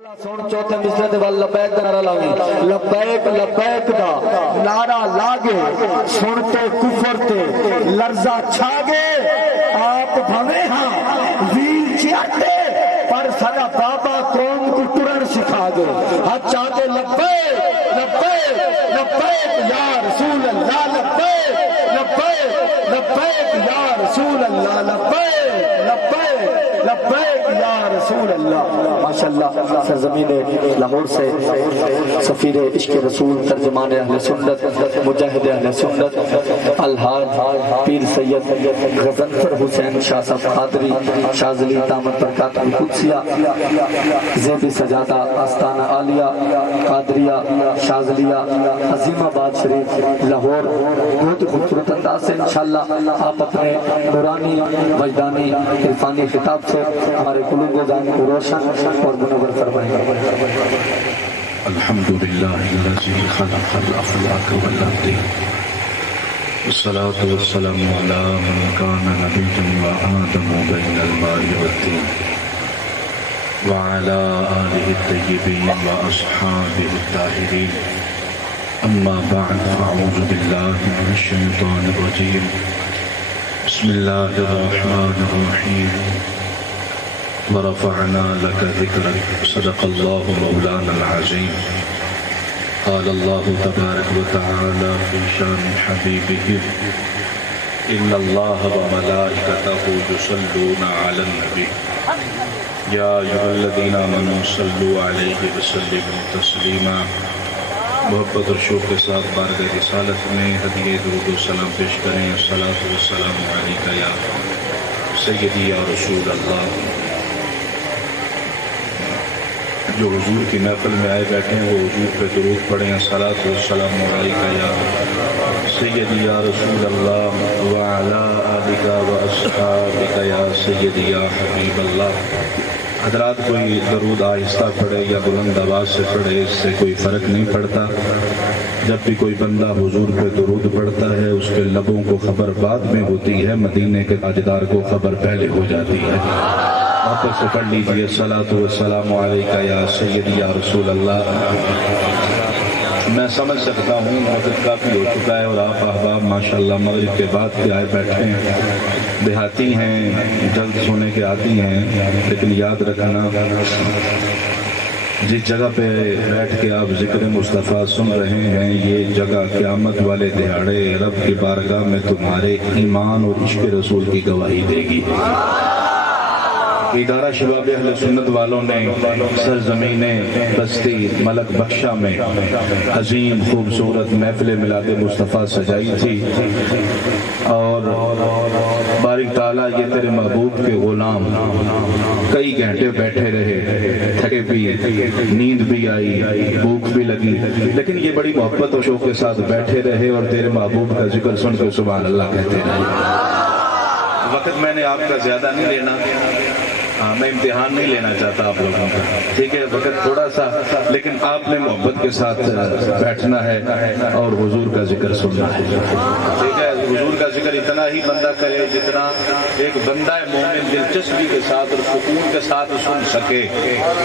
سن چوتھے مصرے دے ول لبیک دا نعرہ لاویں لبیک لبیک دا نعرہ لاگے سنتے کفر تے لرزہ چھاگے آپ بھویں ہاں ویل چیئر تے پر سدا بابا قوم کو ٹرن سکھا دے ہاتھ چاہتے لبیک لبیک لبیک یا رسول اللہ لبیک لبیک لبیک یا رسول اللہ لبیک لبیک لبیک یا رسول اللہ ماشاءاللہ سرزمین لاہور سے سفیر عشق رسول ترجمان اہل سنت مجاہد اہل سنت الحاج پیر سید غزنفر حسین شاہ صاحب قادری شاذلی دامت برکات القدسیہ زیب سجادہ آستانہ عالیہ قادریہ شاذلیہ عظیم آباد شریف لاہور بہت خوبصورت انداز سے انشاءاللہ آپ اپنے نورانی وجدانی عرفانی خطاب سے ہمارے قلوب و ذہن کو روشن اور منور فرمائیں. الحمدللہ الذی خلق الافلاک والارض والصلاة والسلام علی من کان نبیا وآدم بین الماء والطین وعلى آلہ الطیبین واصحابہ الطاہرین اما بعد فاعوذ باللہ من الشیطان الرجیم بسم اللہ الرحمن الرحیم ورفعنا لك ذكرك صدق الله مولانا العظيم قال الله تبارك وتعالى في شان حبيبه إن الله وملائكته يصلون على النبي يا أيها الذين آمنوا صلوا عليه وسلموا تسليما. محبت اور شوق کے ساتھ بارگاہ رسالت میں ہدیہ درود و سلام پیش کریں. الصلاۃ والسلام علیک یا سیدی یا رسول اللہ. جو حضور کی محفل میں آئے بیٹھے ہیں وہ حضور پہ درود پڑھیں. الصلاۃ والسلام علیک یا سیدی یا رسول اللہ وعلی آلک واصحابک یا سیدی یا حبیب اللہ. حضرات کوئی درود آہستہ پڑھے یا بلند آواز سے پڑھے اس سے کوئی فرق نہیں پڑتا. جب بھی کوئی بندہ حضور پہ درود پڑھتا ہے اس کے لبوں کو خبر بعد میں ہوتی ہے, مدینے کے تاجدار کو خبر پہلے ہو جاتی ہے. واپس سے پڑھ لیجیے الصلاۃ والسلام علیک یا سیدی یا رسول اللہ. میں سمجھ سکتا ہوں وقت کافی ہو چکا ہے اور آپ احباب ماشاءاللہ مغرب کے بعد کے آئے بیٹھے ہیں, دیہاتی ہیں, جلد سونے کے عادی ہیں, لیکن یاد رکھنا جس جگہ پہ بیٹھ کے آپ ذکر مصطفیٰ سن رہے ہیں یہ جگہ قیامت والے دہاڑے رب کی بارگاہ میں تمہارے ایمان اور عشق رسول کی گواہی دے گی. ادارہ شباب اہل سنت والوں نے سرزمین بستی ملک بخشا میں عظیم خوبصورت محفل میلاد مصطفیٰ سجائی تھی اور بارک تعالیٰ یہ تیرے محبوب کے غلام کئی گھنٹے بیٹھے رہے, تھکے بھی, نیند بھی آئی, بھوک بھی لگی, لیکن یہ بڑی محبت اور شوق کے ساتھ بیٹھے رہے اور تیرے محبوب کا ذکر سن کے سبحان اللہ کہتے رہے. وقت میں نے آپ کا زیادہ نہیں لینا, میں امتحان نہیں لینا چاہتا آپ لوگوں کا, ٹھیک ہے, وقت تھوڑا سا, لیکن آپ نے محبت کے ساتھ بیٹھنا ہے اور حضور کا ذکر سننا ہے, ٹھیک ہے. حضور کا ذکر اتنا ہی بندہ کرے جتنا ایک بندہ مومن دلچسپی کے ساتھ اور سکون کے ساتھ سن سکے.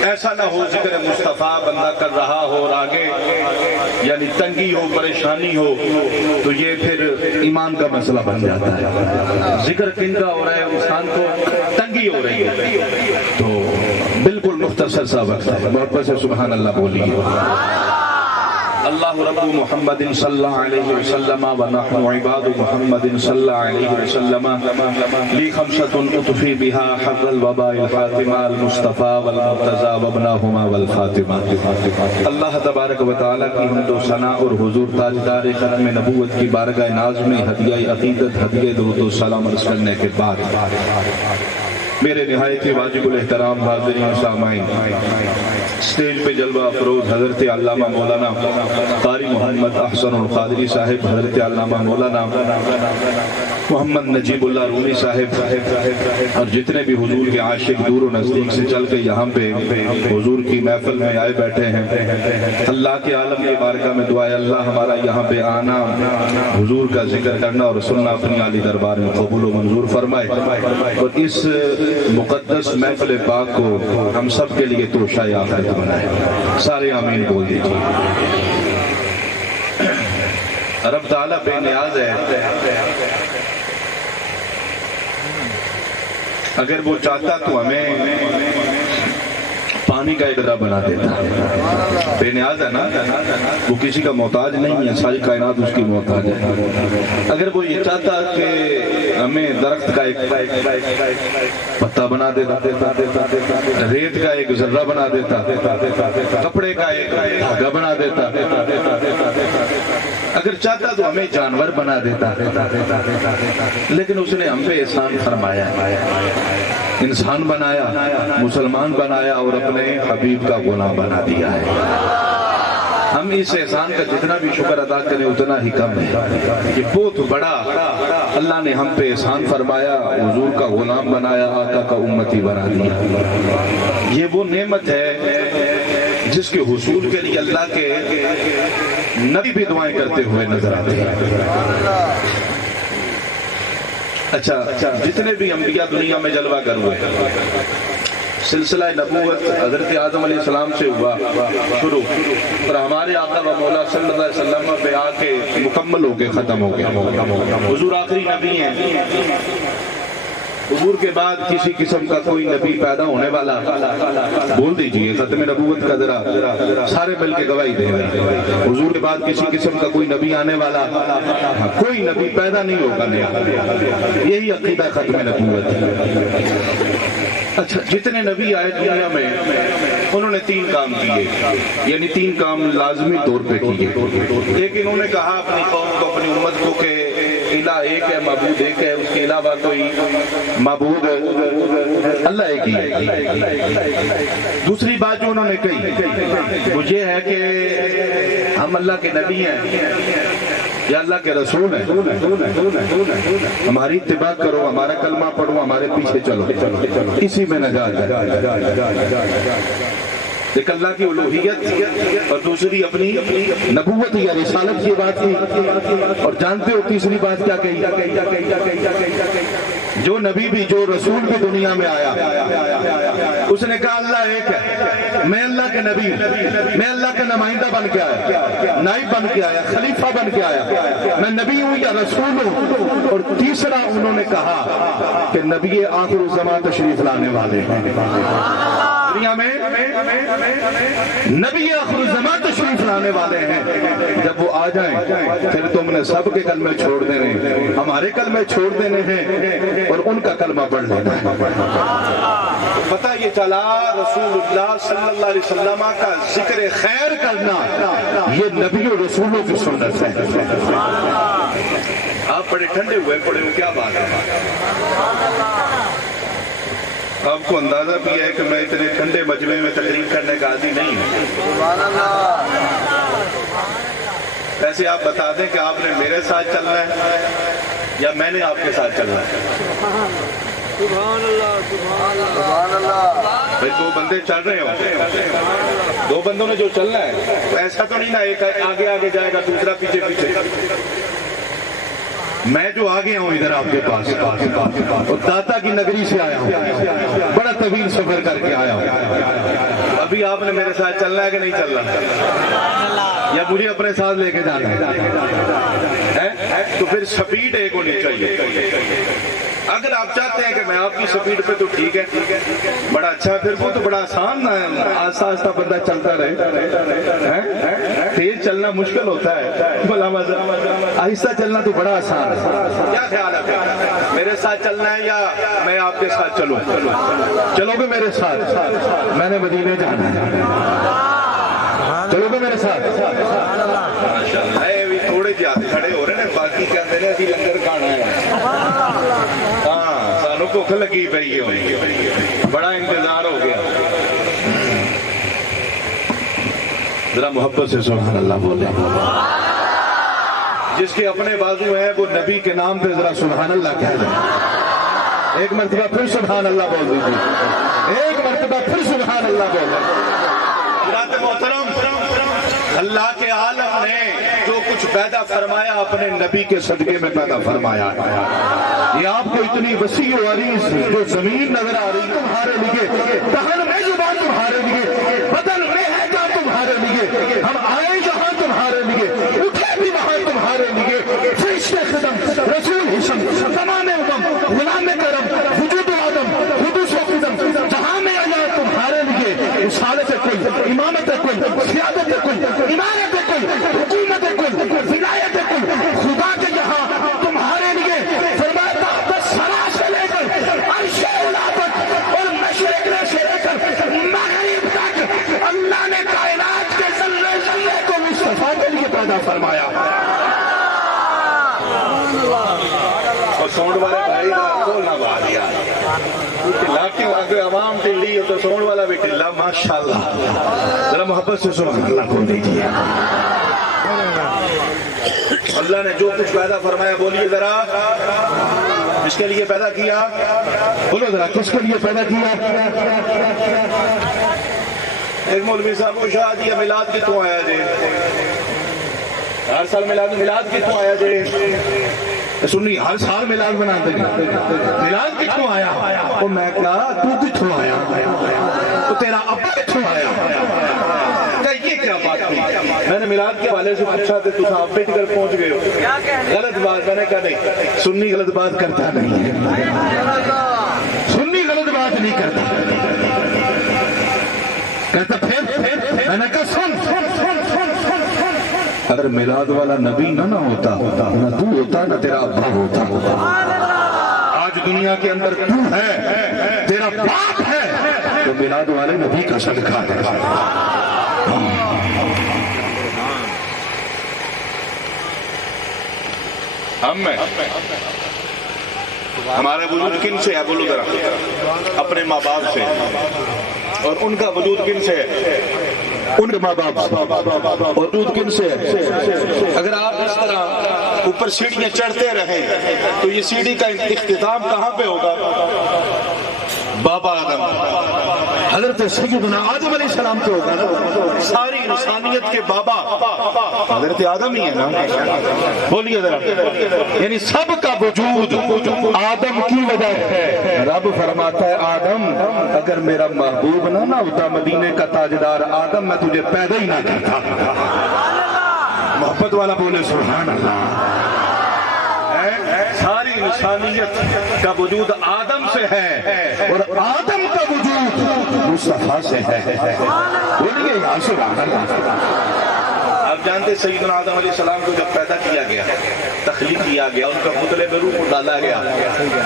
ایسا نہ ہو ذکر مصطفیٰ بندہ کر رہا ہو اور آگے یعنی تنگی ہو, پریشانی ہو, تو یہ پھر ایمان کا مسئلہ بن جاتا ہے. ذکر کن کا ہو رہا ہے, انسان کو تنگی ہو رہی ہے, تو بالکل مختصر سا وقت ہے, محبت سے سبحان اللہ بولیے. اللہ رب محمد صلی اللہ علیہ وسلم ونحن عباد محمد صلی اللہ علیہ وسلم لی خمسۃ اطفی بها حظ الوباء الفاطمہ المصطفیٰ والمرتضیٰ وابناہما والفاطمہ. اللہ تبارک و تعالیٰ کی حمد و ثنا اور حضور تاجدار ختم نبوت کی بارگاہ ناز میں ہدیہ عقیدت ہدیہ درود و سلام عرض کرنے کے بعد میرے نہایت واجب الاحترام حاضرین سامعین, اسٹیج پہ جلوہ افروز حضرت علامہ مولانا قاری محمد احسن القادری صاحب, حضرت علامہ مولانا محمد نجیب اللہ رومی صاحب اور جتنے بھی حضور کے عاشق دور و نزدیک سے چل کے یہاں پہ حضور کی محفل میں آئے بیٹھے ہیں. اللہ کے عالم کی بارگاہ میں دعا ہے اللہ ہمارا یہاں پہ آنا, حضور کا ذکر کرنا اور سننا اپنی عالی دربار میں قبول و منظور فرمائے, اور اس مقدس محفل پاک کو ہم سب کے لیے توشہ آخرت بنائے. سارے آمین بول دیجیے. رب تعالیٰ بے نیاز ہے. اگر وہ چاہتا تو ہمیں پانی کا ایک درا بنا دیتا. بے نیاز ہے نا, وہ کسی کا محتاج نہیں ہے, ساری کائنات اس کی محتاج ہے. اگر وہ یہ چاہتا کہ ہمیں درخت کا ایک پتا بنا دیتا, ریت کا ایک ذرہ بنا دیتا, کپڑے کا ایک دھاگا بنا دیتا, اگر چاہتا تو ہمیں جانور بنا دیتا, لیکن اس نے ہم پہ احسان فرمایا, انسان بنایا, مسلمان بنایا اور اپنے حبیب کا غلام بنا دیا ہے. ہم اس احسان کا جتنا بھی شکر ادا کریں اتنا ہی کم ہے. یہ بہت بڑا اللہ نے ہم پہ احسان فرمایا, حضور کا غلام بنایا, آقا کا امتی بنا دیا. یہ وہ نعمت ہے جس کے حصول کے لیے اللہ کے نبی بھی دعائیں کرتے ہوئے نظر آتے ہیں. اچھا, جتنے بھی انبیاء دنیا میں جلوہ گر ہوئے, سلسلہ نبوت حضرت آدم علیہ السلام سے ہوا شروع, اور ہمارے آقا و مولا صلی اللہ علیہ وسلم پہ آ کے مکمل ہو کے ختم ہو گیا. حضور آخری نبی ہیں. حضور کے بعد کسی قسم کا کوئی نبی پیدا ہونے والا, بول دیجئے ختم نبوت کا ذرا سارے مل کے گواہی دیں. حضور کے بعد کسی قسم کا کوئی نبی آنے والا, کوئی نبی پیدا نہیں ہوگا نیا. یہی عقیدہ ختم نبوت ہے. اچھا, جتنے نبی آئے دنیا میں انہوں نے 3 کام کیے, یعنی 3 کام لازمی طور پہ کیے. ایک, انہوں نے کہا اپنی قوم کو, اپنی امت کو کہ الہ ایک ہے, معبود ایک ہے, اس کے علاوہ کوئی معبود اللہ ایک ہی ہے. دوسری بات جو انہوں نے کہی وہ یہ ہے کہ ہم اللہ کے نبی ہیں یا اللہ کے رسول ہیں, ہماری اتباع کرو, ہمارا کلمہ پڑھو, ہمارے پیچھے چلو, اسی میں نجات ہے. ایک اللہ کی الوہیت اور دوسری اپنی نبوت یا رسالت کی بات کی. اور جانتے ہو تیسری بات کیا کہی؟ جو نبی بھی, جو رسول بھی دنیا میں آیا, اس نے کہا اللہ ایک ہے, میں اللہ کے نبی ہوں, میں اللہ کا نمائندہ بن کے آیا, نائب بن کے آیا, خلیفہ بن کے آیا, میں نبی ہوں یا رسول ہوں. اور تیسرا انہوں نے کہا کہ نبی آخر الزمان تشریف لانے والے ہیں دنیا میں, نبی آخر الزمان تشریف لانے والے ہیں. جب وہ آ جائیں پھر تم نے سب کے کلمے چھوڑ دینے, ہمارے کلمے چھوڑ دینے ہیں اور ان کا کلمہ پڑھ لینا ہے. پتہ یہ چلا رسول اللہ صلی اللہ علیہ وسلم کا ذکر خیر کرنا یہ نبی و رسولوں کی سنت ہے. آپ بڑے ٹھنڈے ہوئے پڑے ہو, کیا بات ہے. آپ کو اندازہ بھی ہے کہ میں اتنے ٹھنڈے مجمع میں تقریر کرنے کا عادی نہیں ہوں. ویسے آپ بتا دیں کہ آپ نے میرے ساتھ چلنا ہے یا میں نے آپ کے ساتھ چلنا ہے. سبحان اللہ, سبحان اللہ. بھائی 2 بندے چل رہے ہوں, 2 بندوں نے جو چلنا ہے, ایسا تو نہیں نا ایک آگے آگے جائے گا دوسرا پیچھے پیچھے. میں جو آگے ہوں ادھر آپ کے پاس, اور داتا کی نگری سے آیا ہوں, بڑا طویل سفر کر کے آیا ہوں. ابھی آپ نے میرے ساتھ چلنا ہے کہ نہیں چلنا, یا مجھے اپنے ساتھ لے کے جانا ہے؟ تو پھر سپیڈ ایک ہونی چاہیے. اگر آپ چاہتے ہیں کہ میں آپ کی سپیڈ پہ تو ٹھیک ہے, بڑا اچھا, پھر وہ تو بڑا آسان ہے, آہستہ آہستہ بندہ چلتا رہے. تیز چلنا مشکل ہوتا ہے, آہستہ چلنا تو بڑا آسان ہے. کیا خیال ہے, میرے ساتھ چلنا ہے یا میں آپ کے ساتھ چلوں؟ چلو گے میرے ساتھ, میں نے مدینے جانا ہے, چلو گے میرے ساتھ. تھوڑے زیادہ کھڑے ہو رہے ہیں, باقی کہتے ہیں اسی لنگر کھانا ہے. ہاں, سانوں بھوک لگی پئی ہے, بڑا انتظار ہو گیا. ذرا محبت سے سبحان اللہ بولے. جس کے اپنے بازو ہیں وہ نبی کے نام پہ ذرا سبحان اللہ کہہ دیں. ایک مرتبہ پھر سبحان اللہ بول دیجیے, ایک مرتبہ پھر سبحان اللہ بول دیں. محترم, اللہ کے عالم نے جو کچھ پیدا فرمایا اپنے نبی کے صدقے میں پیدا فرمایا. یہ آپ کو اتنی وسیع و عریض جو زمین نظر آ رہی تمہارے لیے, دہن میں زبان تمہارے لیے, بدن رئیس کل، امامت کل، سیادت کل، امارت کل، حکومت کل، ولایت کل، خدا کے یہاں تمہارے لیے فرمایا بس سرا سے لے کر عرش اولا تک اور مشرق سے لے کر مغرب تک اللہ نے کائنات کے ذرے ذرے کو مصطفیٰ کے لیے پیدا فرمایا. اور سونڈ والے بھائی کھولنا بہا دیا لاٹھی آگے عوام ٹلی ہے تو سونڈ والا بھی ٹلا. ماشاءاللہ ذرا محبت سے سبحان اللہ کو دیجیے. اللہ نے جو کچھ پیدا فرمایا بولیے ذرا کس کے لیے پیدا کیا؟ بولو ذرا کس کے لیے پیدا کیا؟ ایک مولوی صاحب کو شاہ جی میلاد کتوں آیا جی؟ ہر سال میلاد کتوں آیا جی؟ سنی ہر سال میلاد بناتے ہیں. میلاد کتوں آیا؟ تو میں کہا تو کتوں آیا؟ تو تیرا ابا کتوں آیا؟ یہ کیا بات ہوئی؟ میں نے میلاد کے والے سے پوچھا کہ تم ابے ٹکر پہنچ گئے ہو. غلط بات. میں نے کہا نہیں سنی غلط بات کرتا نہیں ہے. سنی غلط بات نہیں کرتا. کہتا پھر میں نے کہا سن اگر میلاد والا نبی نہ ہوتا نہ تو ہوتا نہ تیرا ابا ہوتا. آج دنیا کے اندر تو ہے تیرا باپ ہے تو میلاد والے نبی کا صدقہ ہے. ہمارے وجود کن سے ہے؟ بولو ذرا. اپنے ماں باپ سے. اور ان کا وجود کن سے ہے؟ ان کے ماں باپ سے. اور وجود کن سے ہے؟ اگر آپ اس طرح اوپر سیڑھیاں چڑھتے رہیں تو یہ سیڑھی کا اختتام کہاں پہ ہوگا؟ بابا آدم حضرت سیدنا آدم علیہ السلام پہ ہوگا نا. ساری انسانیت کے بابا حضرت آدم ہی ہے نا. بولیے ذرا. یعنی سب کا وجود آدم کی وجہ ہے. رب فرماتا ہے آدم اگر میرا محبوب نہ ہوتا مدینے کا تاجدار آدم میں تجھے پیدا ہی نہ کرتا. محبت والا بولے سبحان اللہ. ساری انسانیت کا وجود آدم سے ہے اور آدم کا وجود مصطفیٰ سے ہے. بولیے یہاں سبحان اللہ. آپ جانتے سیدنا آدم علیہ السلام کو جب پیدا کیا گیا تخلیق کیا گیا ان کا پتلے میں روح ڈالا گیا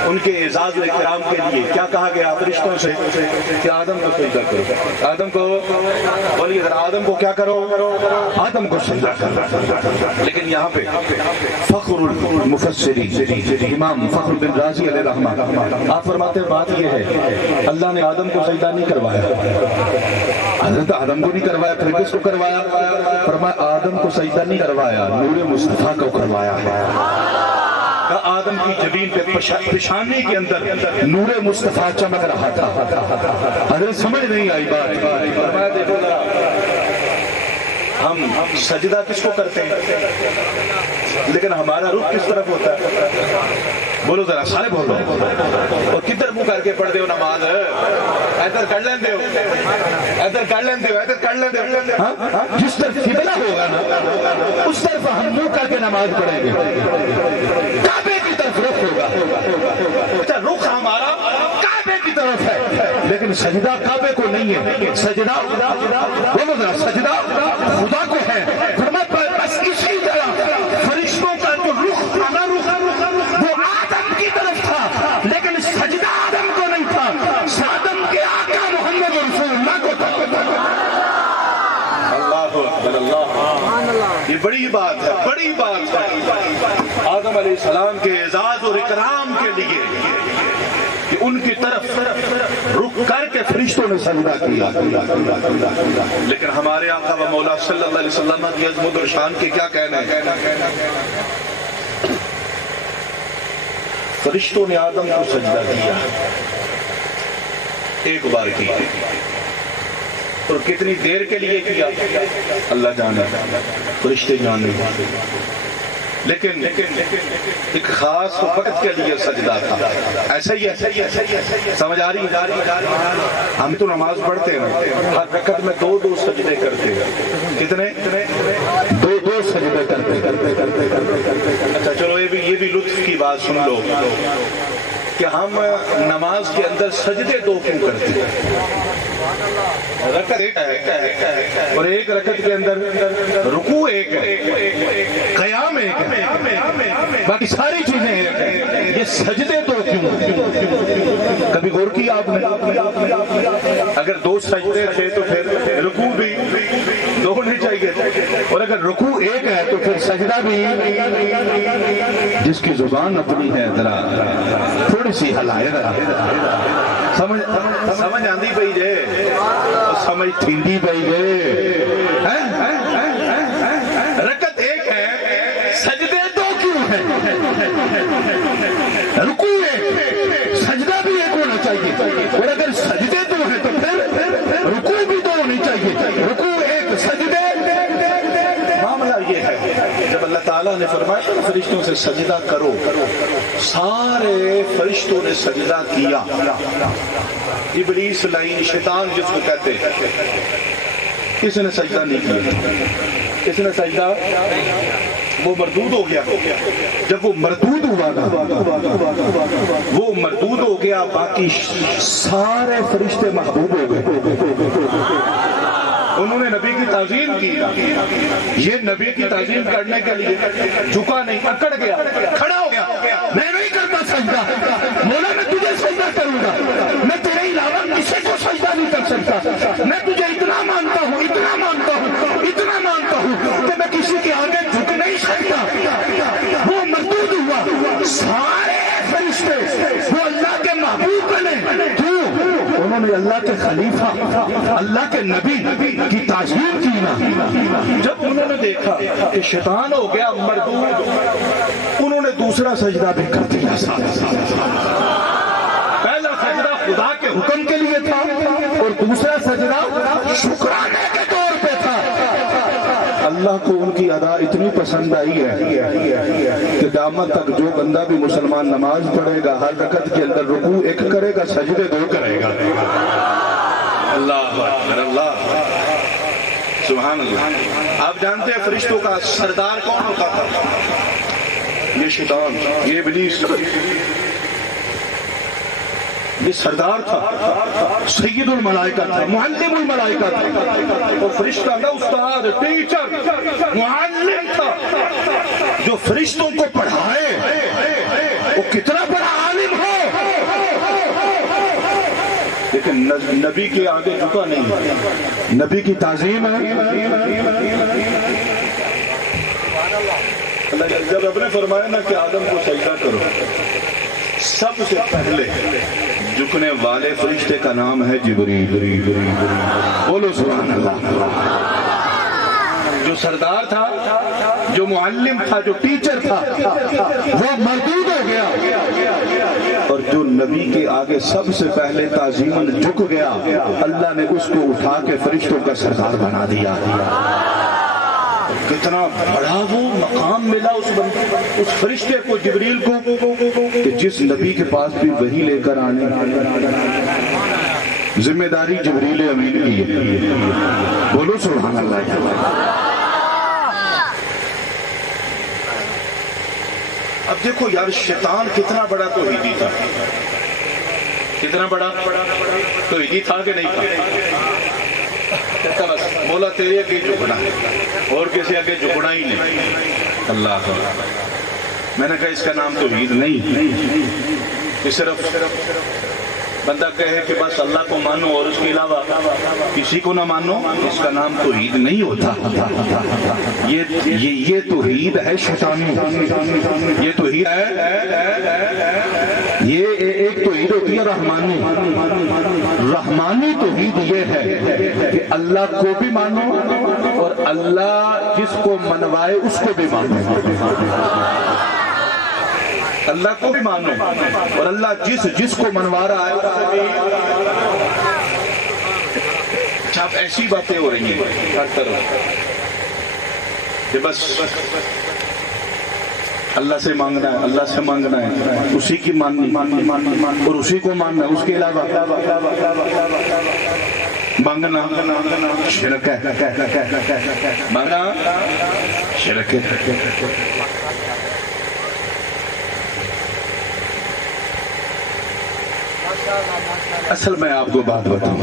ان کے اعزاز و اکرام کے لیے کیا کہا گیا فرشتوں سے کہ آدم کو سجدہ کرو. آدم کو بولیے ذرا آدم کو کیا کرو؟ آدم کو سجدہ کرو. لیکن یہاں پہ فخر المفسرین امام فخر بن رازی علیہ رحمہ آپ فرماتے ہیں بات یہ ہے اللہ نے آدم کو سجدہ نہیں کروایا. حضرت آدم کو نہیں کروایا پھر کس کو کروایا؟ فرمایا آدم کو سجدہ نہیں کروایا نور مصطفیٰ کو کروایا. آدم کی جبین پہ پیشانی کے اندر نور مصطفیٰ چمک رہا تھا. حضرت سمجھ نہیں آئی بات. فرمایا دیکھو ذرا ہم سجدہ کس کو کرتے ہیں لیکن ہمارا رخ کس طرف ہوتا ہے؟ بولو ذرا سارے بولو. اور کدھر منہ کر کے پڑھ دے ہو نماز؟ ادھر کر لیں دے ہو ادھر کر لیں دے ہو ادھر کر لیں دے ہو. جس طرف قبلہ ہوگا نا اس طرف ہم منہ کر کے نماز پڑھیں گے. کعبے کی طرف رخ ہوگا. رخ ہمارا کعبے کی طرف ہے لیکن سجدہ کعبے کو نہیں ہے. سجدہ بولو ذرا سجدہ خدا کو ہے. بس اسی طرح فرشتوں کا جو رخ تھا نا وہ آدم کی طرف تھا لیکن سجدہ آدم کو نہیں تھا. آدم کے آقا محمد رسول اللہ کو تھا. اللہ اکبر اللہ. یہ بڑی بات ہے بڑی بات ہے. آدم علیہ السلام کے اعزاز اور اکرام کے لیے کہ ان کی طرف رک کر کے فرشتوں نے سجدہ کیا. لیکن ہمارے آقا و مولا صلی اللہ علیہ وسلم کی عظمت اور شان کے کیا کہنا ہے؟ فرشتوں نے آدم کو سجدہ کیا ایک بار کیا اور کتنی دیر کے لیے کیا اللہ جانے فرشتے جانے. لیکن ایک خاص وقت کے لیے سجدہ تھا. ایسا ہی ہے سمجھ آ رہی ہے؟ ہم تو نماز پڑھتے ہیں ہر رکعت میں دو دو سجدے کرتے ہیں. کتنے؟ دو دو سجدے کرتے. اچھا چلو یہ بھی لطف کی بات سن لو. کہ ہم نماز کے اندر سجدے دو کیوں کرتے ہیں؟ رکعت ایک ہے اور ایک رکعت کے اندر رکوع ایک ہے، قیام ایک ہے، باقی ساری چیزیں ایک ہیں، یہ سجدے دو کیوں؟ کبھی غور کیا آپ نے؟ اگر دو سجدے تھے تو پھر رکوع بھی دو ہونے چاہیے تھے، اور اگر رکوع ایک ہے تو پھر سجدہ بھی، جس کی زبان اپنی ہے ذرا تھوڑی سی ہلائے ذرا، سمجھ آندی پئی جے، سمجھ تھیندی پئی جے، رکعت ایک ہے، سجدے دو کیوں ہیں؟ رکوع ایک، سجدہ بھی ایک ہونا چاہیے، اور اگر سجدے دو ہیں تو پھر رکوع بھی دو ہونی چاہیے، رکوع ایک، سجدے۔ معاملہ یہ ہے جب اللہ تعالیٰ نے فرمایا کہ فرشتوں سے سجدہ کرو، سارے فرشتوں نے سجدہ کیا، ابلیس لعین شیطان جس کو کہتے ہیں اس نے سجدہ نہیں کیا، اس نے سجدہ، وہ مردود ہو گیا۔ جب وہ مردود ہوا نا، وہ مردود ہو گیا، باقی سارے فرشتے محبوب ہو گئے، انہوں نے نبی کی تعظیم کی، یہ نبی کی تعظیم کرنے کے لیے جھکا نہیں، اکڑ گیا، کھڑا ہو گیا، میں نہیں کرتا سجدہ، مولا میں تجھے سجدہ کروں گا، میں تیرے علاوہ کسی کو سجدہ نہیں کر سکتا، میں تجھے اتنا مانتا ہوں، اتنا مانتا ہوں، اتنا مانتا ہوں کہ میں کسی کے آگے جھک نہیں سکتا۔ وہ مردود ہوا، سارے فرشتے وہ اللہ کے محبوب بنے، کیوں؟ انہوں نے اللہ کے خلیفہ، اللہ کے نبی کی تعظیم کی نا۔ جب انہوں نے دیکھا کہ شیطان ہو گیا مردود، انہوں نے دوسرا سجدہ بھی کر دیا۔ پہلا سجدہ خدا کے حکم کے لیے تھا اور دوسرا سجدہ شکرانے کے طور پہ تھا۔ اللہ کو ان کی ادا اتنی پسند آئی ہے کہ قیامت تک جو بندہ بھی مسلمان نماز پڑھے گا، ہر رکعت کے اندر رکوع ایک کرے گا، سجدے دو کرے گا۔ اللہ اکبر، اللہ سبحان اللہ۔ آپ جانتے ہیں فرشتوں کا سردار کون ہوتا تھا؟ یہ شیطان، یہ ابلیس، یہ سردار تھا، سید الملائکہ تھا، معلم الملائکہ تھا، وہ فرشتہ نہ استاد، ٹیچر، معلم تھا، جو فرشتوں کو پڑھائے، وہ کتنا بڑا عالم ہو، لیکن نبی کے آگے جھکا نہیں، نبی کی تعظیم ہے۔ جب آپ نے فرمایا نا کہ آدم کو سجدہ کرو، سب سے پہلے جھکنے والے فرشتے کا نام ہے جبریل۔ بولو سبحان اللہ۔ جو سردار تھا، جو معلم تھا، جو ٹیچر تھا، وہ مردود ہو گیا، اور جو نبی کے آگے سب سے پہلے تعظیماً جھک گیا، اللہ نے اس کو اٹھا کے فرشتوں کا سردار بنا دیا۔ کتنا بڑا وہ مقام ملا اس فرشتے کو، جبریل کو، کہ جس نبی کے پاس بھی وحی لے کر آنے، ذمہ داری جبریل امین کی ہے۔ بولو سبحان اللہ۔ اب دیکھو یار، شیطان کتنا بڑا توحیدی تھا، کتنا بڑا توحیدی تھا کہ نہیں تھا؟ کہتا بس مولا تیرے آگے جھکنا ہے، اور کسی آگے جھکنا ہی نہیں۔ اللہ، میں نے کہا اس کا نام توحید نہیں، کہ صرف بندہ کہے کہ بس اللہ کو مانو اور اس کے علاوہ کسی کو نہ مانو، اس کا نام توحید نہیں ہوتا۔ یہ توحید ہے شیطانی، یہ توحید ہے، یہ ایک توحید ہوتی ہے رحمانی۔ رحمانی توحید یہ ہے کہ اللہ کو بھی مانو اور اللہ جس کو منوائے اس کو بھی مانو، اللہ کو بھی مانو اور اللہ جس کو منوا رہا ہے اسے بھی۔ اچھا، اب ایسی باتیں ہو رہی ہیں ہر طرف کہ بس اللہ سے مانگنا ہے، اللہ سے مانگنا ہے، اسی کی ماننی اور اسی کو ماننا، اس کے علاوہ مانگنا شرک ہے، مانگنا شرک ہے۔ اصل میں آپ کو بات بتاؤں،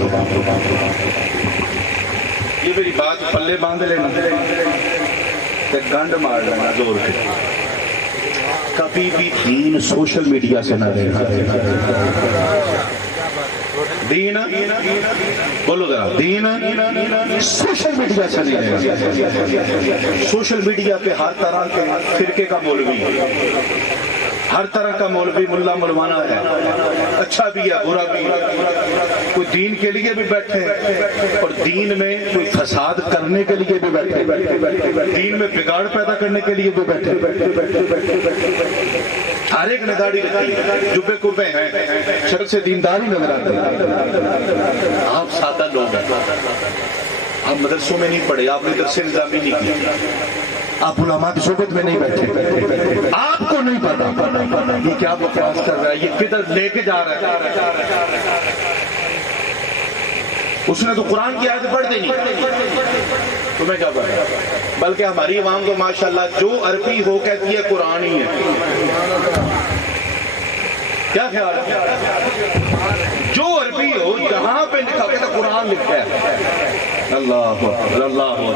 یہ میری بات پلے باندھ لینا کہ گنڈ مار لینا زور کے، کبھی بھی دین سوشل میڈیا سے نہ رہنا۔ دین بولو ذرا، دین سوشل میڈیا سے نہیں رہنا۔ سوشل میڈیا پہ ہر طرح کے فرقے کا مولوی، ہر طرح کا مولوی ملا ملوانا ہے، اچھا بھی ہے برا بھی ہے، کوئی دین کے لیے بھی بیٹھے اور دین میں کوئی فساد کرنے کے لیے بھی بیٹھے، دین میں بگاڑ پیدا کرنے کے لیے بھی بیٹھے۔ ہر ایک نے داڑھی رکھی، جبے کبے ہیں، شکل سے دینداری نظر آتی ہے۔ آپ سادہ لوگ ہیں، آپ مدرسوں میں نہیں پڑھے، آپ نے درس نظامی نہیں کیا، آپ علماء کی صحبت میں نہیں بیٹھے، آپ کو نہیں پتا یہ کیا بکواس کر رہا ہے، یہ کدھر لے کے جا رہا ہے۔ اس نے تو قرآن کی آیت پڑھ دینی، تمہیں کیا پڑھا؟ بلکہ ہماری عوام کو ماشاءاللہ جو عربی ہو کہتی ہے قرآن ہی ہے۔ کیا خیال ہے؟ جو عربی ہو جہاں پہ لکھا کہتا قرآن لکھا ہے۔ اللہ اکبر، اللہ اکبر۔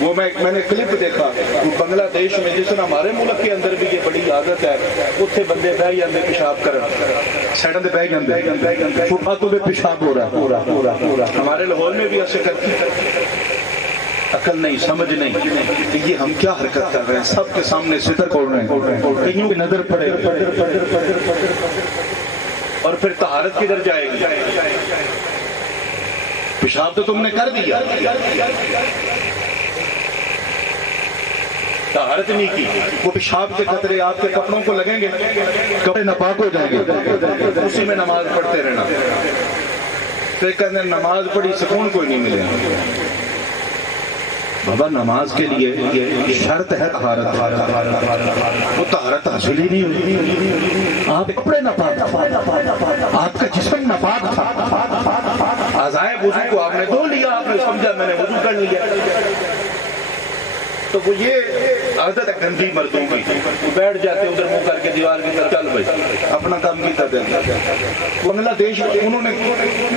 وہ میں نے کلپ دیکھا بنگلہ دیش میں، جس طرح ہمارے ملک کے اندر بھی یہ بڑی عادت ہے، اتنے بندے بہ جاندے پیشاب کرن، سائڈاں تے بہ جاندے، فٹ پاتھوں پہ پیشاب ہو رہا ہے۔ ہمارے لاہور میں بھی ایسے کرتے ہیں۔ عقل نہیں، سمجھ نہیں کہ یہ ہم کیا حرکت کر رہے ہیں، سب کے سامنے ستر کھول رہے ہیں، کئیوں کی نظر پڑے اور پھر طہارت کدھر جائے گی؟ پیشاب تو تم نے کر دیا، طہارت نہیں کی، وہ پیشاب کے قطرے آپ کے کپڑوں کو لگیں گے، کپڑے ناپاک ہو جائیں گے، اسی میں نماز پڑھتے رہنا۔ تو ایک کہتے ہیں نماز پڑھی سکون کوئی نہیں ملے۔ بابا نماز کے لیے شرط ہے طہارت، وہ طہارت حاصل ہی نہیں ہوئی، آپ کپڑے ناپاک، آپ کا جسم ناپاک تھا، اعضائے وضو کو آپ نے دھو لیا، آپ نے سمجھا میں نے وضو کر لیا۔ تو وہ یہ عادت ہے گندی مردوں کی، بیٹھ جاتے ادھر منہ کر کے دیوار کی طرف، چل بھائی اپنا کام کیتا دے۔ بنگلہ دیش انہوں نے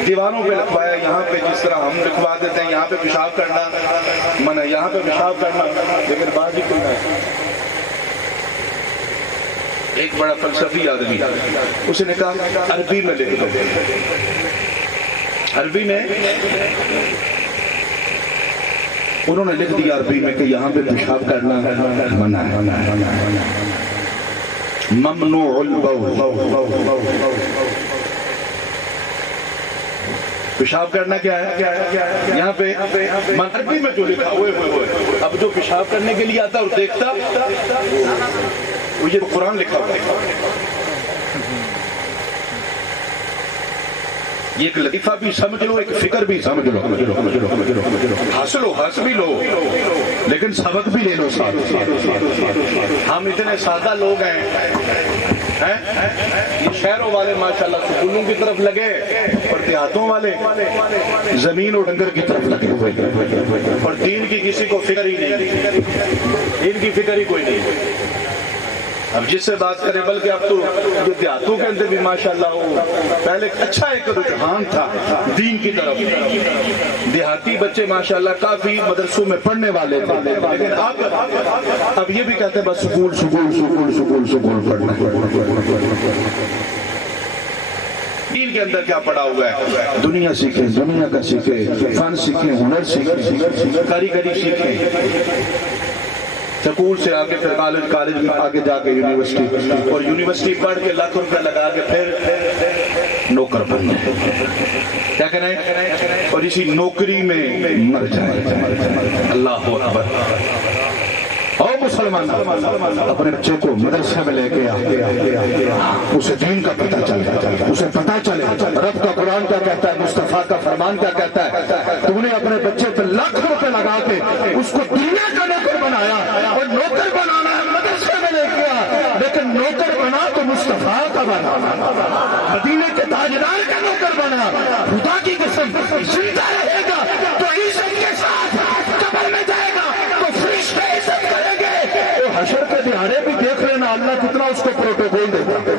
دیواروں پہ لکھوایا، یہاں پہ جس طرح ہم لکھوا دیتے ہیں یہاں پہ پیشاب کرنا منع، یہاں پہ پیشاب کرنا، لیکن بات ہی کوئی نہیں۔ ایک بڑا فلسفی آدمی، اس نے کہا عربی میں لکھ دو، عربی میں انہوں نے لکھ دیا عربی میں کہ یہاں پہ پیشاب کرنا منع ہے، ممنوع البول، پیشاب کرنا کیا ہے یہاں پہ عربی میں جو لکھا ہوئے ہوئے، اب جو پیشاب کرنے کے لیے آتا اور دیکھتا وہ یہ قرآن لکھا ہوا۔ یہ ایک لطیفہ بھی سمجھ لو، ایک فکر بھی سمجھ لو، حاصل ہو حاصل بھی لو، لیکن سبق بھی لے لو ساتھ۔ ہم اتنے سادہ لوگ ہیں، یہ شہروں والے ماشاءاللہ سکولوں کی طرف لگے اور دیہاتوں والے زمین اور ڈنگر کی طرف لگے ہوئے، اور دین کی کسی کو فکر ہی نہیں، دین کی فکر ہی کوئی نہیں۔ اب جس سے بات کریں، بلکہ اب تو جو دیہاتوں کے اندر بھی ماشاءاللہ وہ پہلے اچھا ایک رجحان تھا دین کی طرف، دیہاتی بچے ماشاءاللہ کافی مدرسوں میں پڑھنے والے تھے، لیکن اب یہ بھی کہتے ہیں بس school school school school school پڑھنا۔ دین کے اندر کیا پڑا ہوا ہے؟ دنیا سیکھیں، دنیا کا سیکھیں، فن سیکھیں، ہنر سیکھیں، کاریگری سیکھیں، سکول سے آگے پھر کالج میں آگے جا کے یونیورسٹی، اور یونیورسٹی پڑھ کے لاکھ روپے لگا کے پھر نوکر بننا ہے، کیا کریں، اور اسی نوکری میں مر جائیں۔ اللہ اکبر۔ او مسلمان اپنے بچے کو مدرسے میں لے کے اسے دین کا پتہ چلے، اسے پتہ چلے رب کا قرآن کیا کہتا ہے، مصطفیٰ کا فرمان کیا کہتا ہے۔ تم نے اپنے بچے پہ لاکھ روپے لگا کے اس کو دنیا کا نوکر بنایا، اور نوکر بنانا ہے مدرسے میں لے گیا، لیکن نوکر بنا تو مصطفیٰ کا بنا، مدینے کے تاجدار کا نوکر بنا۔ خدا کی قسم زندہ رہے گا تو عزت کے ساتھ قبر میں جائے گا تو فرشتے عزت کریں گے۔ حشر کے دہاڑے بھی دیکھ لینا اللہ کتنا اس کو پروٹوکول دیتا ہے۔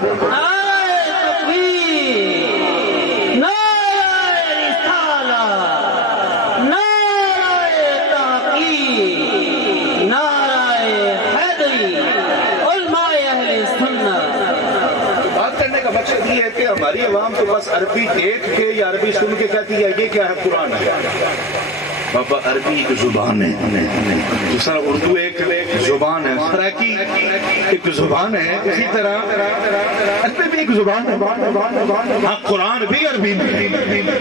ہماری عوام تو بس عربی دیکھ کے یا عربی سن کے کہتی ہے یہ کیا ہے، قرآن ہے۔ بابا عربی ایک زبان ہے، جس طرح اردو ایک زبان ہے، سرائکی ایک زبان ہے، اسی طرح عربی بھی ایک زبان ہے۔ ہاں قرآن بھی عربی میں،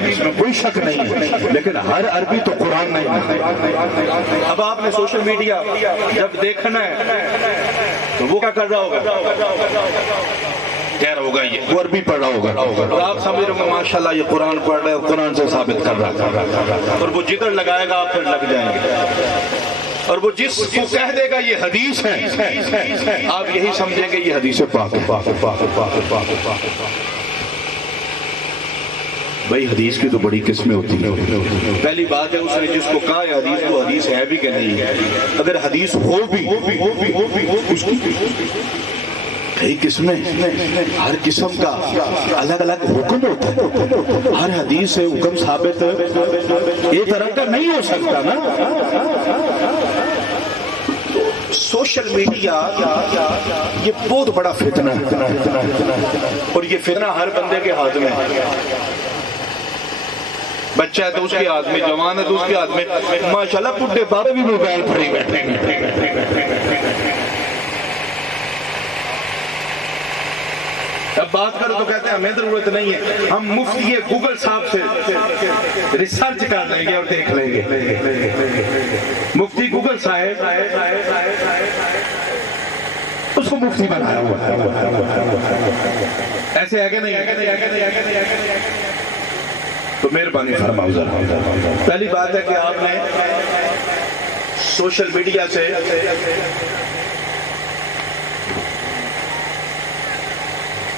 اس میں کوئی شک نہیں ہے، لیکن ہر عربی تو قرآن نہیں ہے۔ اب آپ نے سوشل میڈیا جب دیکھنا ہے تو وہ کیا کر رہا ہوگا؟ کہہ رہا ہوگا یہ وہ عربی پڑھ رہا ہوگا، اور آپ سمجھ رہے ہوں ماشاءاللہ یہ قرآن پڑھ رہے اور قرآن سے ثابت کر رہا ہے، اور وہ جدھر لگائے گا آپ پھر لگ جائیں گے، اور وہ جس کو کہہ دے گا یہ حدیث ہے آپ یہی سمجھیں گے یہ حدیث پاک ہے۔ بھائی حدیث کی تو بڑی قسمیں ہوتی ہیں۔ پہلی بات ہے اس نے جس کو کہا ہے حدیث، وہ حدیث ہے بھی کہ نہیں ہے، اگر حدیث ہو بھی اس کی کئی قسمیں، ہر قسم کا الگ الگ حکم ہوتا ہے، ہر حدیث سے حکم ثابت ایک طرح کا نہیں ہو سکتا نا۔ سوشل میڈیا یہ بہت بڑا فتنہ ہے، اور یہ فتنہ ہر بندے کے ہاتھ میں ہے۔ بچہ ہے تو اس کے ہاتھ میں، جوان ہے تو اس کے ہاتھ میں، ماشاءاللہ بڈھے بابے بھی موبائل پر ہی بیٹھے ہیں۔ اب بات کرو تو کہتے ہیں ہمیں ضرورت نہیں ہے، ہم مفتی گوگل صاحب سے ریسرچ کر لیں گے اور دیکھ لیں گے۔ مفتی گوگل صاحب اس کو مفتی بنایا ہوا ہے، ایسے ہے کہ نہیں؟ تو مہربانی فرماؤ ذرا۔ پہلی بات ہے کہ آپ نے سوشل میڈیا سے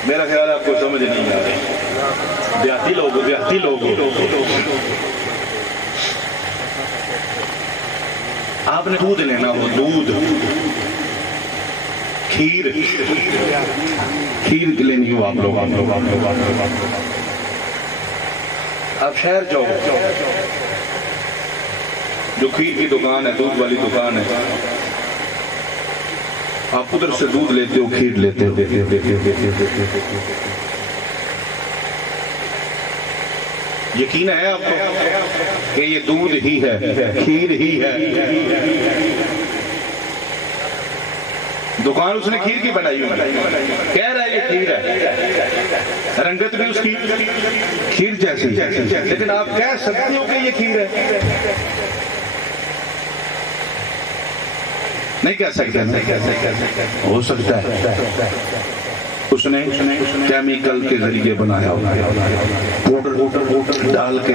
میرا خیال آپ کو سمجھ نہیں آ رہی، دیہاتی لوگ آپ نے دودھ لینا ہو، دودھ کھیر لینی ہو آپ لوگ، آپ شہر جاؤ، جو کھیر کی دکان ہے، دودھ والی دکان ہے، آپ ادھر سے دودھ لیتے ہو، کھیر لیتے ہو، یقین ہے آپ کو کہ یہ دودھ ہی ہے، کھیر ہی ہے؟ دکان اس نے کھیر کی بنائی ہوئی، کہہ رہا ہے یہ کھیر ہے، رنگت بھی اس کی کھیر جیسی، لیکن آپ کہہ سکتے ہو کہ یہ کھیر ہے؟ نہیں کہہ سکتے، ہو سکتا ہے اس نے کیمیکل کے ذریعے بنایا ہو، پاؤڈر ڈال کے،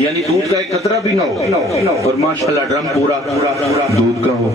یعنی دودھ کا ایک قطرہ بھی نہ ہو، اور ماشاءاللہ ڈرم پورا دودھ کا ہو۔